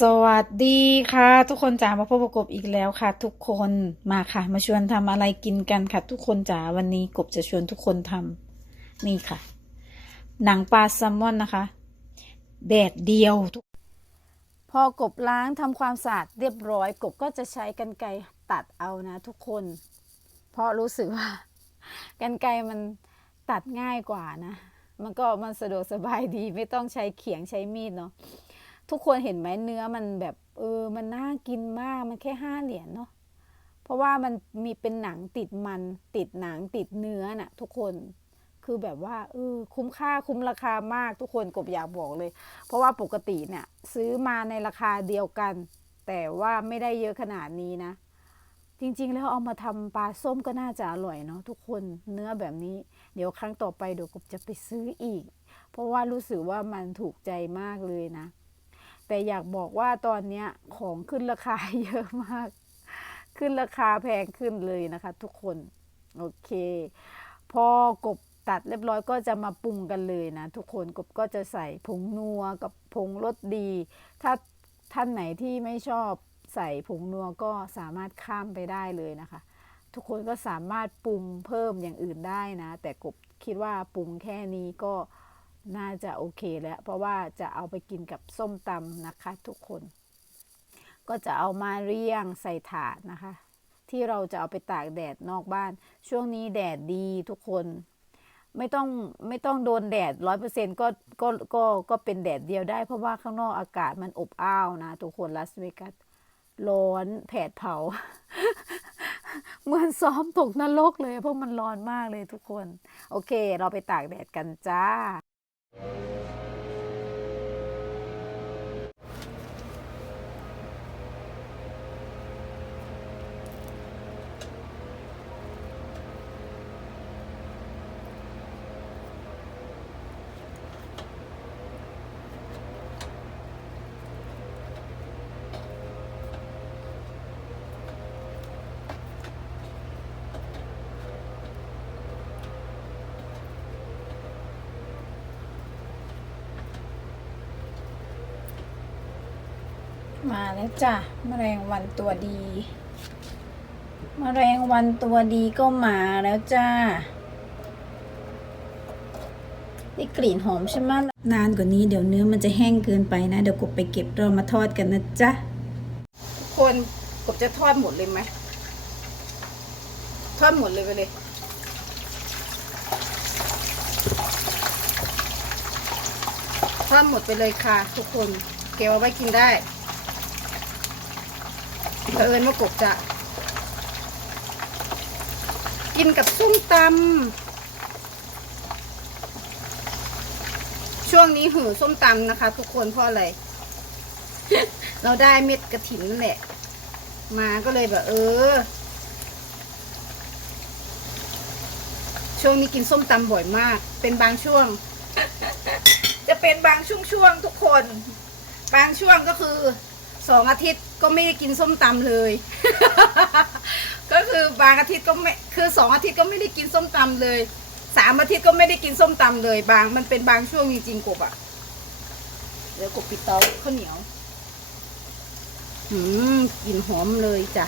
สวัสดีค่ะ ทุกคนจ๋ามาพบกับกบอีกแล้วค่ะ ทุกคนมาค่ะ มาชวนทำอะไรกินกันค่ะ ทุกคนจ๋าวันนี้กบจะชวนทุกคนทำนี่ค่ะ หนังปลาแซลมอนนะคะ แดดเดียวทุกพอกบล้างทำความสะอาดเรียบร้อย กบก็จะใช้กรรไกรตัดเอานะ ทุกคน เพราะรู้สึกว่ากรรไกรมันตัดง่ายกว่านะ มันก็มันสะดวกสบายดีไม่ต้องใช้เขียงใช้มีดเนาะ ทุกคนเห็นไหมเนื้อมันแบบเออมันน่ากินมากมันแค่ห้าเหรียญเนาะเพราะว่ามันมีเป็นหนังติดมันติดหนังติดเนื้อน่ะ ทุกคนคือแบบว่าเออคุ้มค่าคุ้มราคามากทุกคนกบอยากบอกเลย เพราะว่าปกติเนี่ยซื้อมาในราคาเดียวกัน แต่ว่าไม่ได้เยอะขนาดนี้นะ จริงๆแล้วเอามาทำปลาส้มก็น่าจะอร่อยเนาะทุกคนเนื้อแบบนี้ เดี๋ยวครั้งต่อไปเดี๋ยวกบจะไปซื้ออีก เพราะว่ารู้สึกว่ามันถูกใจมากเลยนะ แต่อยากบอกว่าตอนนี้ของขึ้นราคาเยอะมาก ขึ้นราคาแพงขึ้นเลยนะคะ ทุกคน โอเค พอกบตัดเรียบร้อยก็จะมาปรุงกันเลยนะ ทุกคนกบก็จะใส่ผงนัวกับผงรสดี ถ้าท่านไหนที่ไม่ชอบใส่ผงนัวก็สามารถข้ามไปได้เลยนะคะ ทุกคนก็สามารถปรุงเพิ่มอย่างอื่นได้นะ แต่กบคิดว่าปรุงแค่นี้ก็ น่าจะโอเคแล้ว เพราะว่าจะเอาไปกินกับส้มตำนะคะทุกคน ก็จะเอามาเรียงใส่ถาดนะคะ ที่เราจะเอาไปตากแดดนอกบ้าน ช่วงนี้แดดดีทุกคนไม่ต้องไม่ต้องโดนแดดร้อยเปอร์เซ็นต์ก็ก็ก็ก็เป็นแดดเดียวได้ เพราะว่าข้างนอกอากาศมันอบอ้าวนะ ทุกคนลาสเวกัสร้อนแผดเผา เหมือนซ้อมตกนรกเลย เพราะมันร้อนมากเลยทุกคน โอเค เราไปตากแดดกันจ้า แล้วจ้ะแมลงวันตัวดีมแมลงวันตัวดีก็มาแล้วจ้าได้กลิ่นหอมใช่ไหมนานกว่านี้เดี๋ยวเนื้อมันจะแห้งเกินไปนะ เดี๋ยวกบไปเก็บเรามาทอดกันนะจ๊ะทุกคนกบจะทอดหมดเลยไหมทอดหมดเลยไปเลยทอดหมดไปเลยค่ะ ทุกคนเก็บเอาไว้กินได้ เผอิญว่ากบจะ กินกับส้มตำช่วงนี้หือส้มตำนะคะ ทุกคนเพราะอะไร เราได้เม็ดกระถินนั่นแหละ มาก็เลยแบบ เออ ช่วงนี้กินส้มตำบ่อยมาก เป็นบางช่วง จะเป็นบางช่วงๆทุกคน บางช่วงก็คือสองอาทิตย์ ก็ไม่ได้กินส้มตำเลย ก็คือบางอาทิตย์ก็ไม่คือสองอาทิตย์ก็ไม่ได้กินส้มตำเลยสามอาทิตย์ก็ไม่ได้กินส้มตำเลย บางมันเป็นบางช่วงจริงๆกบอะเดี๋ยวกบปิดเตาข้าวเหนียวอืมกลิ่นหอมเลยจ้ะ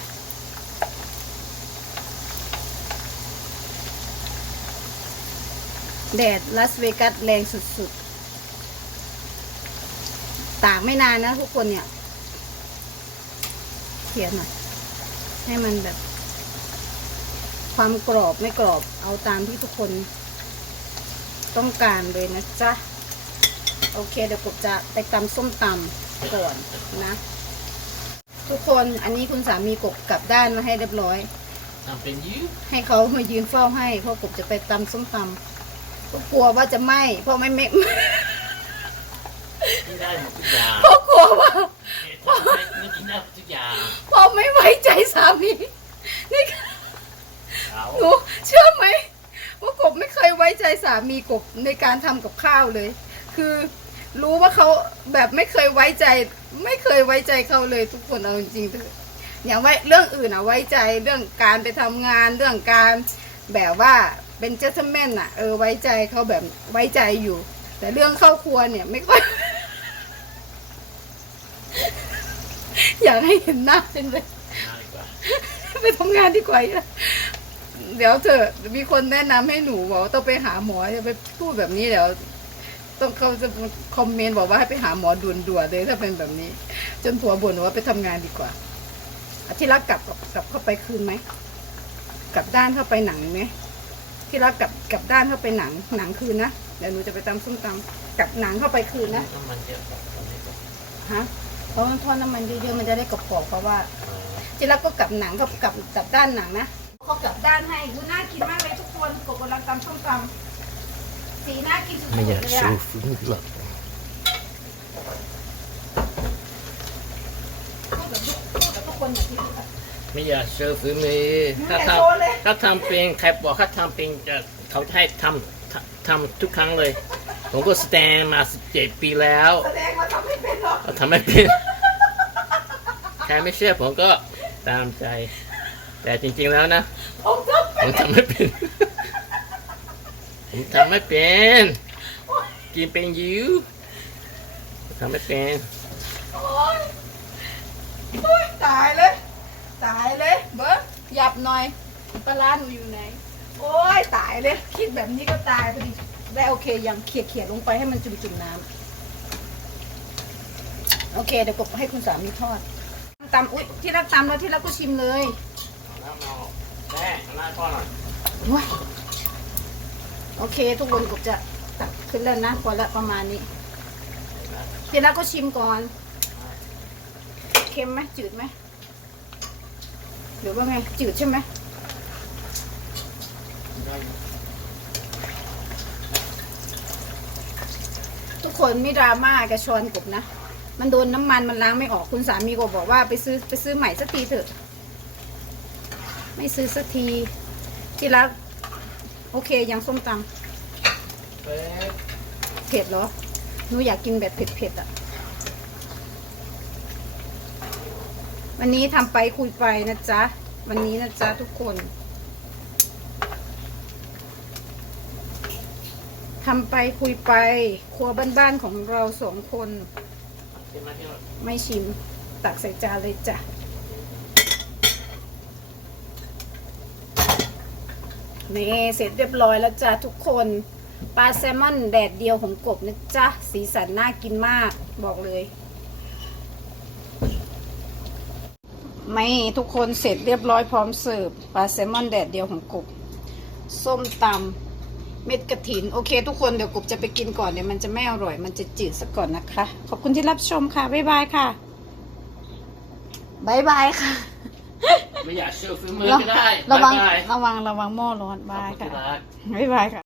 แดดลาสเวกัสแรงสุดๆ ตากไม่นานนะทุกคนเนี่ย เขียนหน่อยให้มันแบบ ความกรอบไม่กรอบเอาตามที่ทุกคนต้องการเลยนะจ๊ะ โอเคเดี๋ยวกบจะไปตำส้มตำก่อนนะ ทุกคนอันนี้คุณสามีกบกลับด้านมาให้เรียบร้อย Something you? ให้เขามายืนเฝ้าให้เพราะกบจะไปตำส้มตำก็กลัวว่าจะไหม้เพราะไม่ไม่กินได้หมดทุกอย่างเพราะกลัวว่าทำให้ ไม่กินได้หมดทุกอย่างเพราะไม่ไว้ใจสามีนี่เอาหนูเชื่อไหมว่ากบไม่เคยไว้ใจสามีกบในการทำกับข้าวเลย คือรู้ว่าเขาแบบไม่เคยไว้ใจ ไม่เคยไว้ใจเขาเลยทุกคนเอาจริงๆเถอะอย่างไว้เรื่องอื่นอะไว้ใจเรื่องการไปทำงานเรื่องการแบบว่าเป็นเจสเมนอะเออไว้ใจเขาแบบไว้ใจอยู่ แต่เรื่องเข้าครัวเนี่ยไม่ค่อย อยากให้เห็นหน้าจังเลยมาดีกว่าไปทำงานดีกว่าเดี๋ยวเธอะมีคนแนะนำให้หนูบอกว่าต้องไปหาหมออย่าไปพูดแบบนี้เดี๋ยวต้องเขาจะคอมเมนต์บอกว่าให้ไปหาหมอด่วนๆเลยถ้าเป็นแบบนี้ จนผัวบ่นว่าไปทำงานดีกว่าอาที่รักกลับกลับกลับเข้าไปคืนไหมกลับด้านเข้าไปหนังไหมที่รักกลับกลับด้านเข้าไปหนังหนังคืนนะเดี๋ยวหนูจะไปตำส้มตำกลับหนังเข้าไปคืนนะน้ำมันเยอะกว่าตอนนี้ก็ฮะ เพราะมันทอดน้ำมันเยอะๆมันจะได้กรอบๆเพราะว่าเออที่รักก็กลับหนังเขากลับกลับด้านหนังนะเขากลับด้านให้ดูน่ากินมากเลยทุกคนกบกำลังตำส้มตำสีน่ากินสุดๆไม่อยากเลยสู้อะฟื้นหรอกพูดกับทุกพูดกับทุกคนอย่างที่รักอะ ไม่อยากเชื่อฝีมือไม่ถ้าอยากทโชว์เลยำถ้าทำเป็นใครบอกถ้าทำเป็นจะเขาจะให้ทำทำทำทุกครั้งเลย ผมก็สแตนมาสิบเจ็ดปีแล้ว แสดงว่าทำไม่ เป็นหรอกเราทำไม่เป็นใครไม่เชื่อผมก็ตามใจ แต่จริง ๆแล้วนะผมทำผเป็นมทำไม่เป็น ผมทำไม่เป็น กินเป็นอยูผมทำไม่เป็นโอ๊ยโอ๊ยตายเลย ตายเลย เบิร์ดหยับหน่อยปลาร้าหนูอยู่ไหน โอ้ยตายเลย คิดแบบนี้ก็ตายพอดีได้โอเคยังเขี่ยเขี่ยๆลงไปให้มันจุ่มๆน้ำ โอเคเดี๋ยวกบให้คุณสามีทอดตำอุ้ยที่รักตำแล้วที่รักก็ชิมเลยแม่หน้าพ่อหน่อยว้ายโอเค ทุกคนกบจะตักขึ้นแล้วนะพอละประมาณนี้ ที่รักก็ชิมก่อน เค็มไหมจืดไหมหรือว่าไงจืดใช่ไหมทุกคนไม่ดราม่ากับชอนกบนะ มันโดนน้ำมันมันล้างไม่ออกคุณสามีก็บอกว่าไปซื้อไปซื้อใหม่สักทีเถอะ ไม่ซื้อสักที ที่รักโอเคยังส้มตำเผ็ดเหรอหนูอยากกินแบบเผ็ดๆอะ วันนี้ทำไปคุยไปนะจ๊ะ วันนี้นะจ๊ะทุกคนทำไปคุยไป ครัวบ้านๆของเราสองคน ไม่ชิม ตักใส่จานเลยจ้ะ นี่เสร็จเรียบร้อยแล้วจ้ะทุกคนปลาแซลมอนแดดเดียวของกบนะจ๊ะ สีสันน่ากินมากบอกเลย ไม่ทุกคนเสร็จเรียบร้อยพร้อมเสิร์ฟปลาแซลมอนแดดเดียวของกบ ส้มตำ เม็ดกระถิน โอเค ทุกคนเดี๋ยวกบจะไปกินก่อนเดี๋ยวมันจะไม่อร่อย มันจะจืดซะก่อนนะคะ ขอบคุณที่รับชมค่ะ บ๊ายบายค่ะ บ๊ายบายค่ะ ไม่อยากเชื่อฝีมือก็ได้ระวัง บ๊ายบายระวัง ระวังหม้อร้อนขอบบายคุณค่ะที่รัก บ๊ายบายค่ะ